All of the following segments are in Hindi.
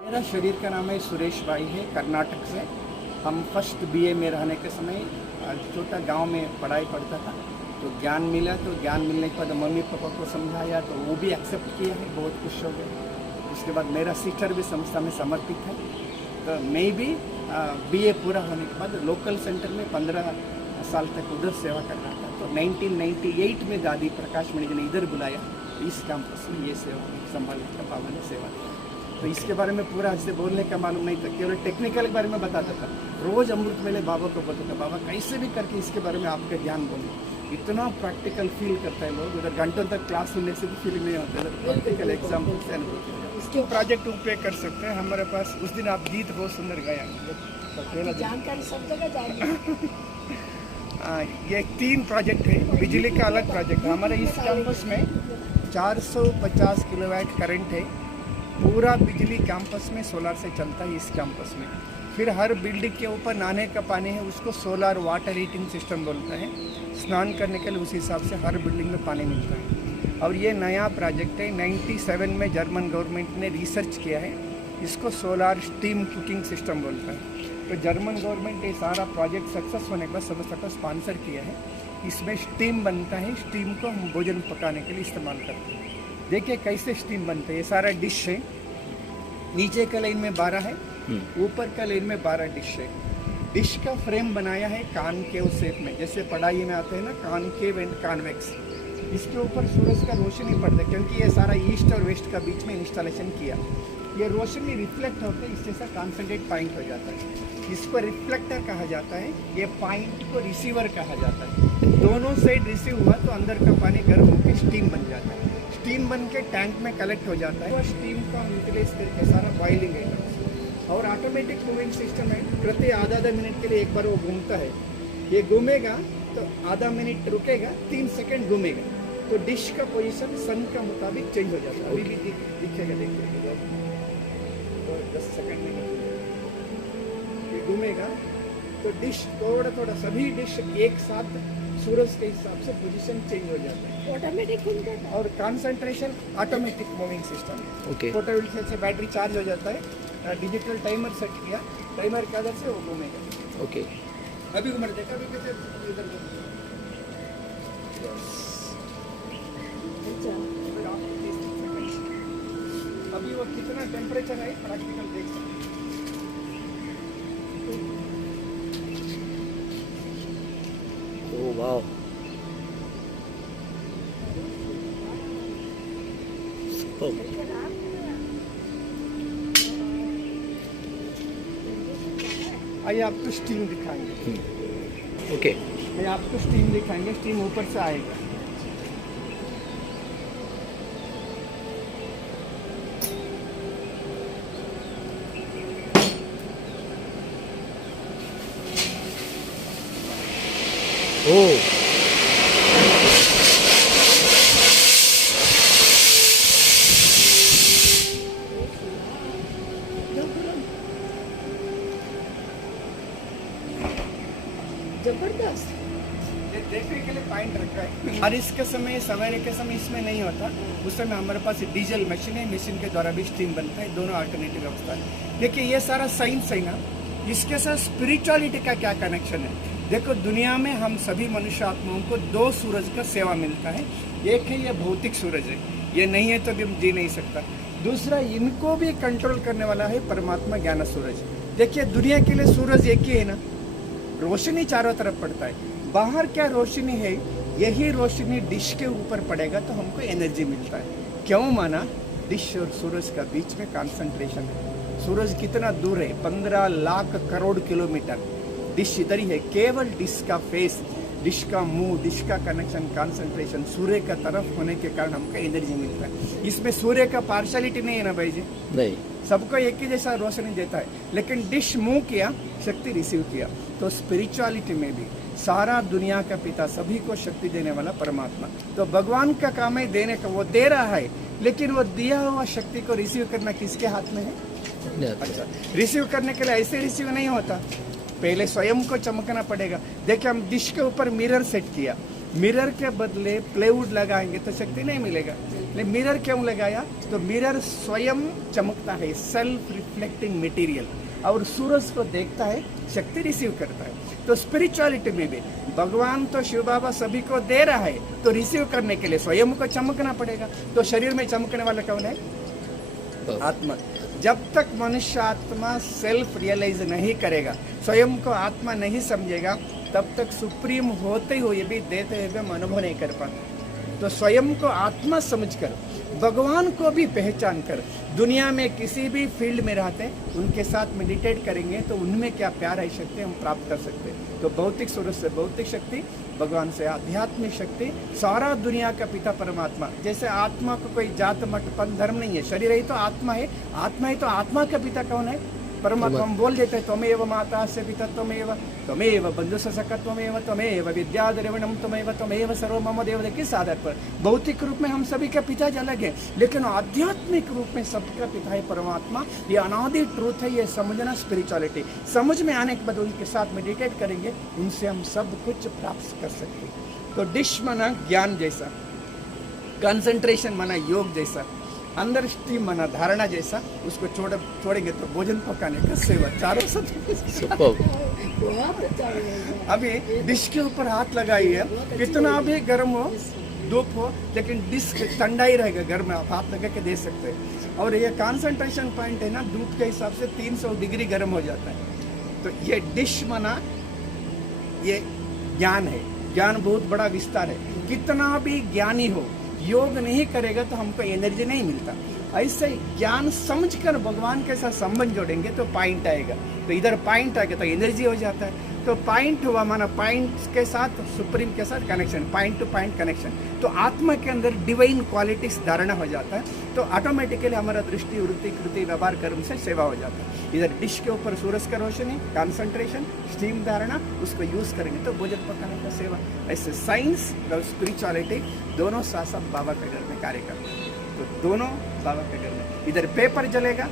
मेरा शरीर का नाम है सुरेश भाई है, कर्नाटक से। हम फर्स्ट बीए में रहने के समय छोटा गांव में पढ़ाई पढ़ता था, तो ज्ञान मिला। तो ज्ञान मिलने के बाद मम्मी पापा को समझाया तो वो भी एक्सेप्ट किया है, बहुत खुश हो गए। उसके बाद मेरा सिस्टर भी संस्था में समर्पित है। तो मैं भी बीए पूरा होने के बाद लोकल सेंटर में 15 साल तक उधर सेवा कर रहा था। तो 1998 में दादी प्रकाश मणि जी ने इधर बुलाया, इस कैंपस में ये सेवा संभाली का बाबा ने सेवा किया। तो इसके बारे में पूरा ऐसे बोलने का मालूम नहीं था, केवल टेक्निकल के बारे में बताता था। रोज अमृत मेले बाबा को बोलता था, बाबा कैसे भी करके इसके बारे में आपका ज्ञान बोले। इतना प्रैक्टिकल फील करता है लोग, उधर घंटों तक क्लास सुनने से भी फील नहीं होता है, प्रैक्टिकल एग्जाम्पल से अनुभव। इसके प्रोजेक्ट पे कर सकते हैं हमारे पास। उस दिन आप गीत बहुत सुंदर गाया, जानकारी सब जगह जाएगी। ये 3 प्रोजेक्ट है, बिजली का अलग प्रोजेक्ट है। हमारे इस कैंपस में 450 किलोवाट करंट है। पूरा बिजली कैंपस में सोलर से चलता है इस कैंपस में। फिर हर बिल्डिंग के ऊपर नहाने का पानी है, उसको सोलर वाटर हीटिंग सिस्टम बोलता है। स्नान करने के लिए उस हिसाब से हर बिल्डिंग में पानी मिलता है। और ये नया प्रोजेक्ट है, 97 में जर्मन गवर्नमेंट ने रिसर्च किया है। इसको सोलर स्टीम कुकिंग सिस्टम बोलता है। तो जर्मन गवर्नमेंट ये सारा प्रोजेक्ट सक्सेस होने के बाद संस्था को स्पॉन्सर किया है। इसमें स्टीम बनता है, स्टीम को हम भोजन पकाने के लिए इस्तेमाल करते हैं। देखिए कैसे स्टीम बनता है। ये सारा डिश है, नीचे का लाइन में 12 है, ऊपर का लाइन में 12 डिश है। डिश का फ्रेम बनाया है कॉनकेव शेप में, जैसे पढ़ाई में आते हैं ना कॉनकेव एंड कॉन्वेक्स। इसके ऊपर सूरज का रोशनी पड़ता है, क्योंकि ये सारा ईस्ट और वेस्ट का बीच में इंस्टॉलेशन किया। ये रोशनी रिफ्लेक्ट होकर इस जैसा कॉन्सेंट्रेट पॉइंट हो जाता है। इसको रिफ्लेक्टर कहा जाता है, ये पॉइंट को रिसीवर कहा जाता है। दोनों साइड रिसीव हुआ तो अंदर का पानी गर्म होकर स्टीम बन जाता है। स्टीम बन के टैंक में कलेक्ट हो जाता है। और स्टीम को हम यूटिलाइज करके सारा बॉइलिंग है। और ऑटोमेटिक मूविंग सिस्टम है, प्रति आधा मिनट के लिए एक बार वो घूमता है। ये घूमेगा तो आधा मिनट रुकेगा, 3 सेकंड घूमेगा, तो डिश का पोजीशन सन का मुताबिक चेंज हो जाता है। अभी भी दिखेगा, देखिए 10 सेकंड में ये घूमेगा तो डिश थोड़ा सभी डिश एक साथ सूरज के हिसाब से पोजीशन चेंज हो जाता है। ऑटोमेटिक घूमता है और कंसंट्रेशन ऑटोमेटिक मूविंग सिस्टम है। ओके। फोटोवोल्टिक से बैटरी चार्ज हो जाता है, डिजिटल टाइमर सेट किया, टाइमर के आधार से वो घूमेगा। ओके। अभी घूम देखा, अभी कैसे इधर अभी वो कितना टेम्परेचर है प्रैक्टिकल देख सकते हैं। ओह वाह, आइए आपको स्टीम दिखाएंगे। ओके। ये आपको स्टीम दिखाएंगे, स्टीम ऊपर से आएगा। ओह जबरदस्त। ये देखने के लिए पॉइंट रखा है। बारिश के समय, सवेरे के समय इसमें नहीं होता। उस समय हमारे पास डीजल मशीन है, मशीन के द्वारा भी स्टीम बनता है। दोनों अल्टरनेटिव व्यवस्था है। देखिए ये सारा साइंस है ना, इसके साथ स्पिरिचुअलिटी का क्या कनेक्शन है। देखो दुनिया में हम सभी मनुष्य आत्माओं को 2 सूरज का सेवा मिलता है। एक है ये भौतिक सूरज है, ये नहीं है तो भी हम जी नहीं सकता। दूसरा इनको भी कंट्रोल करने वाला है परमात्मा ज्ञान सूरज। देखिए दुनिया के लिए सूरज एक ही है ना, रोशनी चारों तरफ पड़ता है। बाहर क्या रोशनी है, यही रोशनी डिश के ऊपर पड़ेगा तो हमको एनर्जी मिलता है। क्यों माना, डिश और सूरज का बीच में कंसंट्रेशन है। सूरज कितना दूर है, 15 लाख करोड़ किलोमीटर। डिश इधर ही है, केवल डिश का फेस, डिश का मुंह, डिश का कनेक्शन, कंसंट्रेशन सूर्य का तरफ होने के कारण हमको एनर्जी मिलता है। इसमें सूर्य का पार्शलिटी नहीं है ना भाई जी, नहीं, सबको एक ही जैसा रोशनी देता है। लेकिन डिश मुंह किया, शक्ति रिसीव किया। तो स्पिरिचुअलिटी में भी सारा दुनिया का पिता, सभी को शक्ति देने वाला परमात्मा। तो भगवान का काम है देने का, वो दे रहा है, लेकिन वो दिया हुआ शक्ति को रिसीव करना किसके हाथ में है। अच्छा, रिसीव करने के लिए ऐसे रिसीव नहीं होता, पहले स्वयं को चमकना पड़ेगा। देखिए हम डिश के ऊपर मिरर सेट किया, मिरर के बदले प्लेवुड लगाएंगे तो शक्ति नहीं मिलेगा। लेकिन मिरर क्यों लगाया, तो मिरर स्वयं चमकता है, सेल्फ रिफ्लेक्टिंग मटेरियल, और सूरज को देखता है, शक्ति रिसीव करता है। तो स्पिरिचुअलिटी में भी भगवान तो शिव बाबा सभी को दे रहा है, तो रिसीव करने के लिए स्वयं को चमकना पड़ेगा। तो शरीर में चमकने वाला कौन है? आत्मा। जब तक मनुष्य आत्मा सेल्फ रियलाइज नहीं करेगा, स्वयं को आत्मा नहीं समझेगा, तब तक सुप्रीम होते हुए भी देते हुए हम अनुभव नहीं कर पाते। तो स्वयं को आत्मा समझकर, भगवान को भी पहचान कर, दुनिया में किसी भी फील्ड में रहते हैं उनके साथ मेडिटेट करेंगे तो उनमें क्या प्यार है, शक्ति हम प्राप्त कर सकते हैं। तो भौतिक सूरज से भौतिक शक्ति, भगवान से आध्यात्मिक शक्ति, सारा दुनिया का पिता परमात्मा। जैसे आत्मा को कोई जात मत पंथ धर्म नहीं है, शरीर ही तो आत्मा है, आत्मा ही तो आत्मा का पिता कौन है? परमात्मा। हम बोल देते हैं त्वमेव माता से पिता त्वमेव बंधु सखा त्वमेव विद्या द्रविणम त्वमेव सर्व मम देव। किस आधार पर? भौतिक रूप में हम सभी का पिता अलग है, लेकिन आध्यात्मिक रूप में सबका पिता है परमात्मा। ये अनादि ट्रूथ है, ये समझना स्पिरिचुअलिटी। समझ में आने के बाद उनके साथ मेडिटेट करेंगे, उनसे हम सब कुछ प्राप्त कर सकते हैं। तो डिश माना ज्ञान जैसा, कंसंट्रेशन माना योग जैसा, अंदर स्टीम माना धारणा जैसा, उसको छोड़ेंगे तो भोजन पकाने का सेवा, चारों सब। बहुत अच्छा है। अभी डिश के ऊपर हाथ लगाइए, कितना भी गर्म हो, धूप हो, लेकिन डिश ठंडा ही रहेगा, गर्म में आप हाथ लगा के दे सकते हैं। और ये कंसंट्रेशन पॉइंट है ना, दूध के हिसाब से 300 डिग्री गर्म हो जाता है। तो ये डिश माना ये ज्ञान है। ज्ञान बहुत बड़ा विस्तार है। कितना भी ज्ञानी हो, योग नहीं करेगा तो हमको एनर्जी नहीं मिलता। ऐसे ज्ञान समझकर भगवान के साथ संबंध जोड़ेंगे तो पॉइंट आएगा। तो इधर पॉइंट आएगा तो एनर्जी हो जाता है। तो पॉइंट हुआ माना पॉइंट के साथ सुप्रीम के साथ connection, point two point connection. तो आत्मा के अंदर डिवाइन क्वालिटीज धारणा हो जाता है। तो ऑटोमेटिकली हमारा दृष्टि, वृत्ति, कृति, व्यवहार, कर्म से सेवा हो जाता है। इधर डिश के ऊपर सूरज का रोशनी, कंसंट्रेशन, स्टीम धारणा, उसको यूज करेंगे तो भोजन पकाने का सेवा। ऐसे साइंस और स्पिरिचुअलिटी दोनों साथ साथ बाबा के घर में कार्य करते हैं। तो दोनों बाबा के घर में, इधर पेपर जलेगा,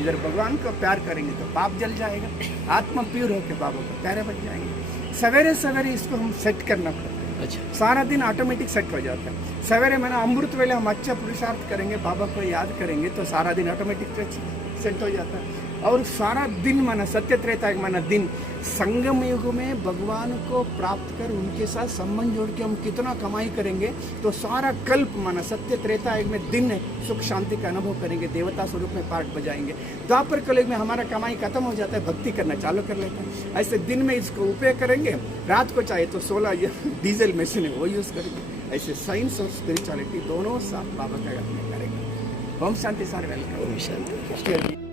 इधर भगवान को प्यार करेंगे तो पाप जल जाएगा। आत्मा प्योर होकर बाबा को प्यारे बन जाएंगे। सवेरे सवेरे इसको हम सेट करना पड़ता है। अच्छा, सारा दिन ऑटोमेटिक सेट हो जाता है। सवेरे मैंने अमृत वेले हम अच्छा पुरुषार्थ करेंगे, बाबा को याद करेंगे तो सारा दिन ऑटोमेटिक सेट हो जाता है। और सारा दिन माना सत्य त्रेता माना दिन, संगम युग में भगवान को प्राप्त कर उनके साथ संबंध जोड़ के हम कितना कमाई करेंगे तो सारा कल्प माना सत्य त्रेता युग में दिन सुख शांति का अनुभव करेंगे, देवता स्वरूप में पाठ बजाएंगे। द्वापर कलयुग में हमारा कमाई खत्म हो जाता है, भक्ति करना चालू कर लेते हैं। ऐसे दिन में इसको उपयोग करेंगे, रात को चाहे तो 16 डीजल मशीन है वो यूज करेंगे। ऐसे साइंस और स्पिरिचुअलिटी दोनों साथ बाबा का करेंगे। Om Shanti sir, welcome. ओम शांति।